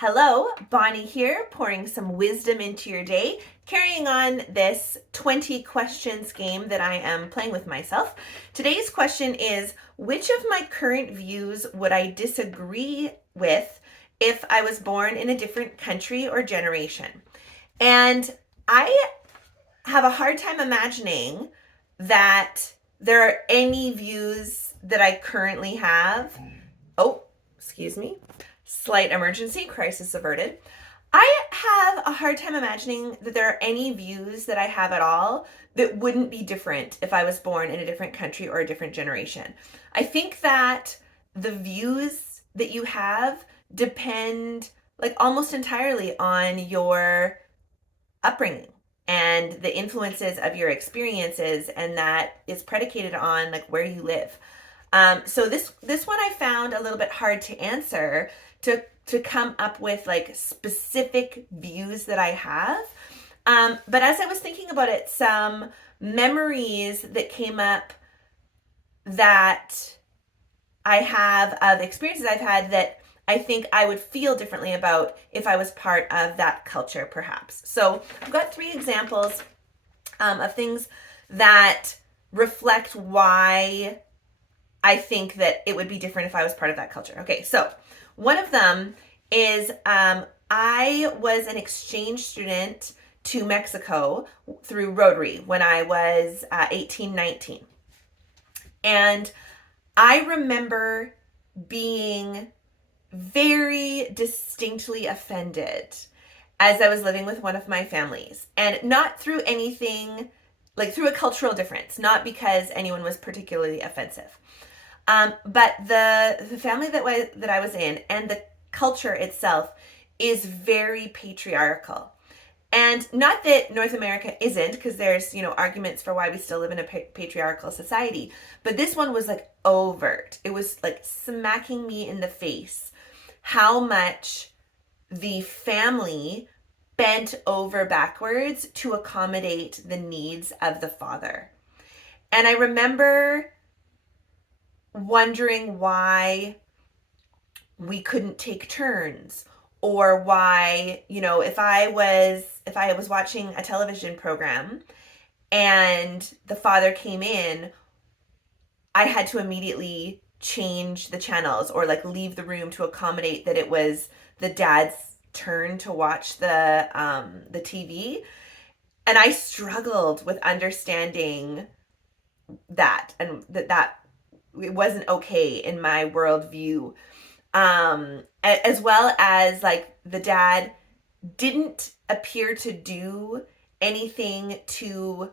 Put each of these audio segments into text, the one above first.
Hello, Bonnie here, pouring some wisdom into your day, carrying on this 20 questions game that I am playing with myself. Today's question is, which of my current views would I disagree with if I was born in a different country or generation? And I have a hard time imagining that there are any views that I currently have. Oh, excuse me. Slight emergency, crisis averted. I have a hard time imagining that there are any views that I have at all that wouldn't be different if I was born in a different country or a different generation. I think that the views that you have depend like almost entirely on your upbringing and the influences of your experiences, and that is predicated on like where you live. So this one I found a little bit hard to answer, to come up with like specific views that I have. But as I was thinking about it, some memories that came up that I have of experiences I've had that I think I would feel differently about if I was part of that culture, perhaps. So I've got three examples of things that reflect why I think that it would be different if I was part of that culture. Okay, so one of them is I was an exchange student to Mexico through Rotary when I was 18, 19. And I remember being very distinctly offended as I was living with one of my families. And not through anything, like through a cultural difference, not because anyone was particularly offensive. But the family that I was in and the culture itself is very patriarchal. And not that North America isn't, because there's, arguments for why we still live in a patriarchal society. But this one was like overt. It was like smacking me in the face how much the family bent over backwards to accommodate the needs of the father. And I remember wondering why we couldn't take turns, or why, if I was watching a television program and the father came in, I had to immediately change the channels or like leave the room to accommodate that it was the dad's turn to watch the TV. And I struggled with understanding that, and that it wasn't okay in my worldview. As well as like the dad didn't appear to do anything to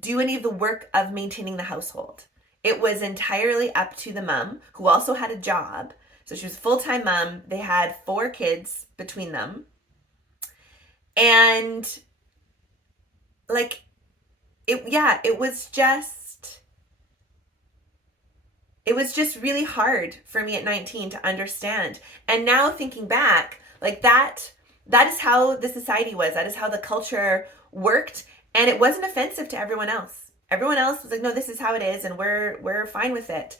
do any of the work of maintaining the household. It was entirely up to the mom, who also had a job. So she was a full-time mom. They had 4 kids between them. And like it was just really hard for me at 19 to understand. And now thinking back, like that is how the society was. That is how the culture worked, and it wasn't offensive to everyone else. Everyone else was like, "No, this is how it is, and we're fine with it."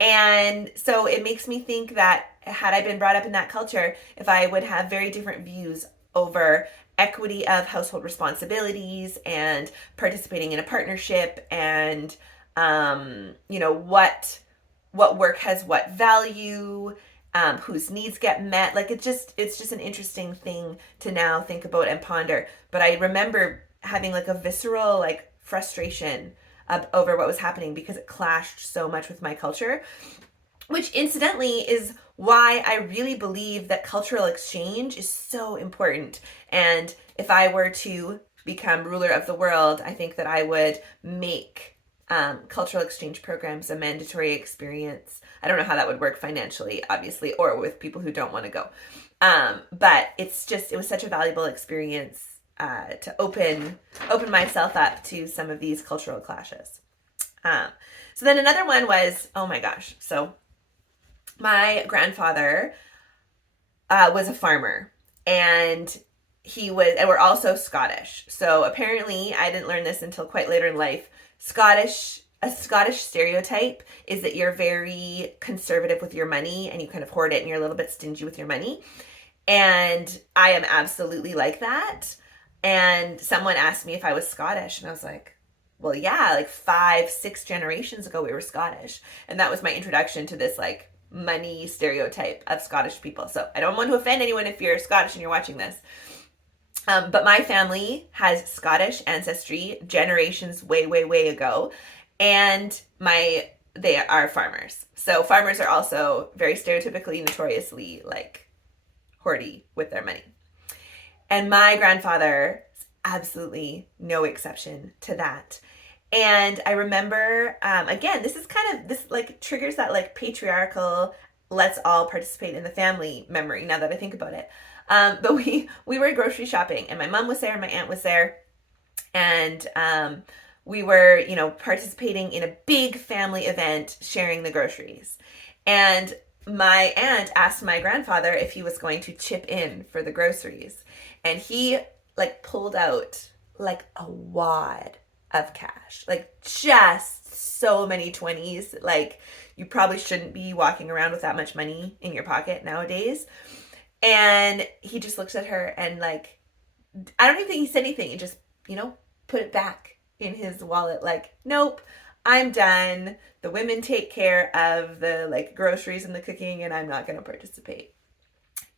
And so it makes me think that had I been brought up in that culture, if I would have very different views over equity of household responsibilities and participating in a partnership, and what work has what value, whose needs get met. Like it's just an interesting thing to now think about and ponder. But I remember having like a visceral like frustration over what was happening because it clashed so much with my culture, which incidentally is why I really believe that cultural exchange is so important. And if I were to become ruler of the world, I think that I would make cultural exchange programs a mandatory experience. I don't know how that would work financially, obviously, or with people who don't want to go. But it was such a valuable experience to open myself up to some of these cultural clashes. So then another one was, oh my gosh, so my grandfather was a farmer, and and we're also Scottish. So apparently, I didn't learn this until quite later in life. Scottish a Scottish stereotype is that you're very conservative with your money and you kind of hoard it and you're a little bit stingy with your money. And I am absolutely like that. And someone asked me if I was Scottish, and I was like, well, yeah, like 5, 6 generations ago, we were Scottish. And that was my introduction to this like money stereotype of Scottish people. So I don't want to offend anyone if you're Scottish and you're watching this. But my family has Scottish ancestry generations way, way, way ago. And they are farmers. So farmers are also very stereotypically, notoriously like hoardy with their money. And my grandfather is absolutely no exception to that. And I remember, again, this like triggers that like patriarchal, let's all participate in the family memory now that I think about it. But we were grocery shopping and my mom was there and my aunt was there. And we were, participating in a big family event, sharing the groceries. And my aunt asked my grandfather if he was going to chip in for the groceries. And he like pulled out like a wad of cash, like just so many 20s. Like you probably shouldn't be walking around with that much money in your pocket nowadays. And he just looks at her and like, I don't even think he said anything. He just, put it back in his wallet. Like, nope, I'm done. The women take care of the like groceries and the cooking and I'm not going to participate.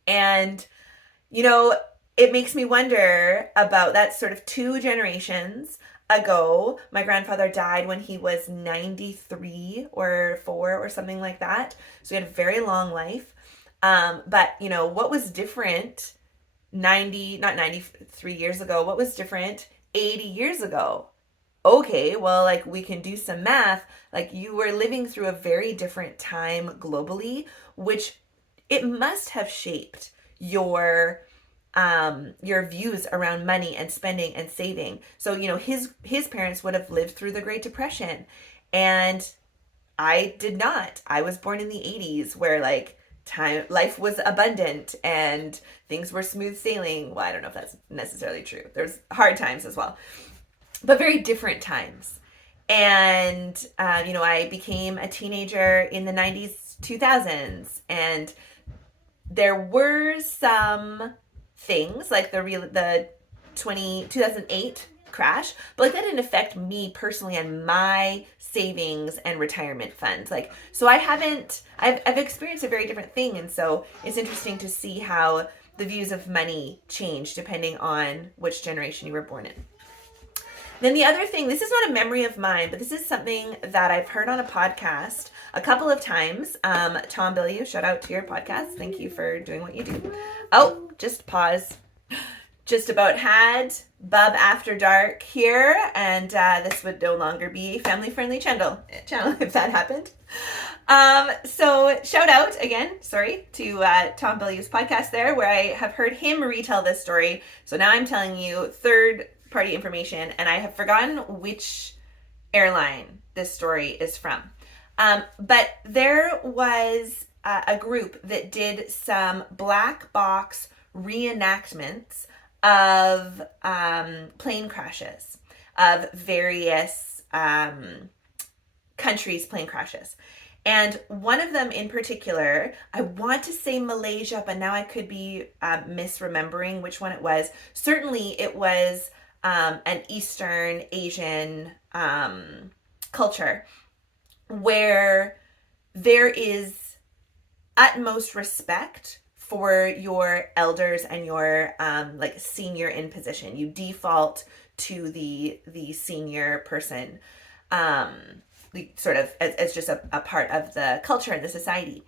And, it makes me wonder about that sort of 2 generations ago. My grandfather died when he was 93 or 4 or something like that. So he had a very long life. But what was different not 93 years ago, what was different 80 years ago? Okay, well, like we can do some math. Like you were living through a very different time globally, which it must have shaped your views around money and spending and saving. So, his parents would have lived through the Great Depression, and I did not. I was born in the 80s where like life was abundant and things were smooth sailing. Well, I don't know if that's necessarily true. There's hard times as well, but very different times. And, I became a teenager in the 90s, 2000s, and there were some things like the 2008 crash, but like that didn't affect me personally and my savings and retirement funds. Like, so I've experienced a very different thing. And so it's interesting to see how the views of money change depending on which generation you were born in. Then the other thing, this is not a memory of mine, but this is something that I've heard on a podcast a couple of times. Tom Bilyeu, shout out to your podcast. Thank you for doing what you do. Oh, just pause. Just about had Bub After Dark here, and this would no longer be a family-friendly channel if that happened. So shout out again, to Tom Bilyeu's podcast there, where I have heard him retell this story. So now I'm telling you third-party information, and I have forgotten which airline this story is from. But there was a group that did some black box reenactments of plane crashes, of various countries' plane crashes. And one of them in particular, I want to say Malaysia, but now I could be misremembering which one it was. Certainly it was an Eastern Asian culture where there is utmost respect for your elders and your like senior in position. You default to the senior person, sort of as just a part of the culture and the society.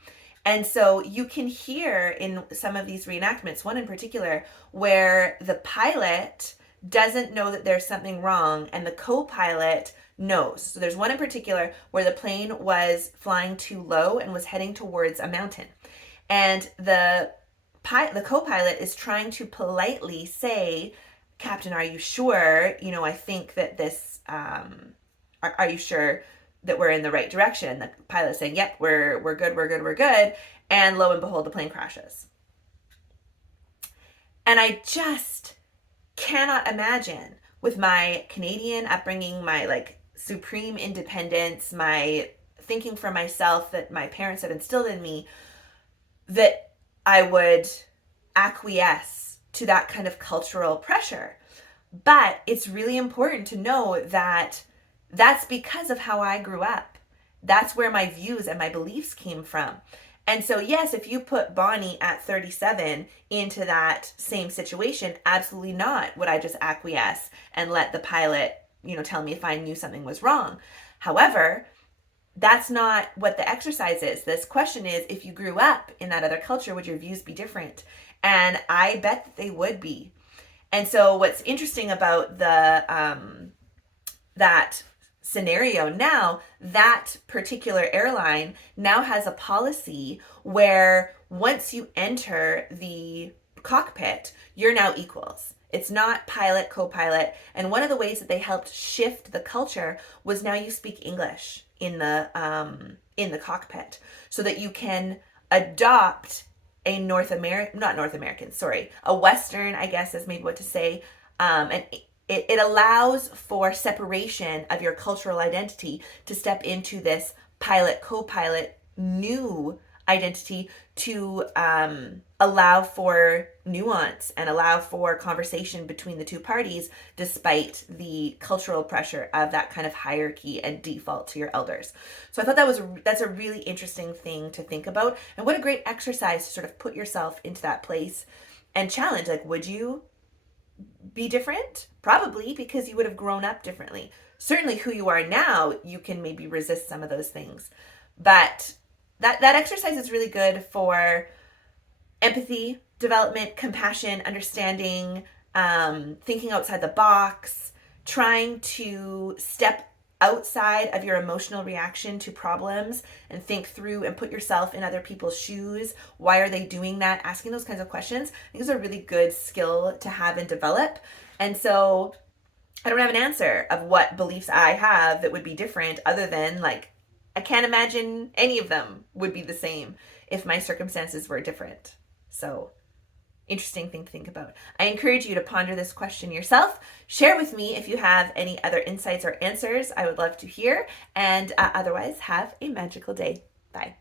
And so you can hear in some of these reenactments, one in particular, where the pilot doesn't know that there's something wrong and the co-pilot knows. So there's one in particular where the plane was flying too low and was heading towards a mountain. And the co-pilot is trying to politely say, Captain, are you sure? I think that this, are you sure that we're in the right direction? The pilot's saying, yep, we're good. And lo and behold, the plane crashes. And I just cannot imagine, with my Canadian upbringing, my like supreme independence, my thinking for myself that my parents had instilled in me, that I would acquiesce to that kind of cultural pressure. But it's really important to know that that's because of how I grew up. That's where my views and my beliefs came from. And so, yes, if you put Bonnie at 37 into that same situation, absolutely not would I just acquiesce and let the pilot, tell me if I knew something was wrong. However, that's not what the exercise is. This question is, if you grew up in that other culture, would your views be different? And I bet that they would be. And so what's interesting about that scenario now, that particular airline now has a policy where once you enter the cockpit, you're now equals. It's not pilot, co-pilot. And one of the ways that they helped shift the culture was now you speak English in the cockpit, so that you can adopt a a Western, I guess is maybe what to say, and it allows for separation of your cultural identity to step into this pilot, co-pilot, new identity to allow for nuance and allow for conversation between the two parties, despite the cultural pressure of that kind of hierarchy and default to your elders. So I thought that's a really interesting thing to think about, and what a great exercise to sort of put yourself into that place and challenge. Like, would you be different? Probably, because you would have grown up differently. Certainly who you are now, you can maybe resist some of those things. But that exercise is really good for empathy, development, compassion, understanding, thinking outside the box, trying to step outside of your emotional reaction to problems and think through and put yourself in other people's shoes. Why are they doing that? Asking those kinds of questions, I think, is a really good skill to have and develop. And so I don't have an answer of what beliefs I have that would be different, other than, like, I can't imagine any of them would be the same if my circumstances were different. So, interesting thing to think about. I encourage you to ponder this question yourself. Share with me if you have any other insights or answers. I would love to hear. And otherwise, have a magical day. Bye.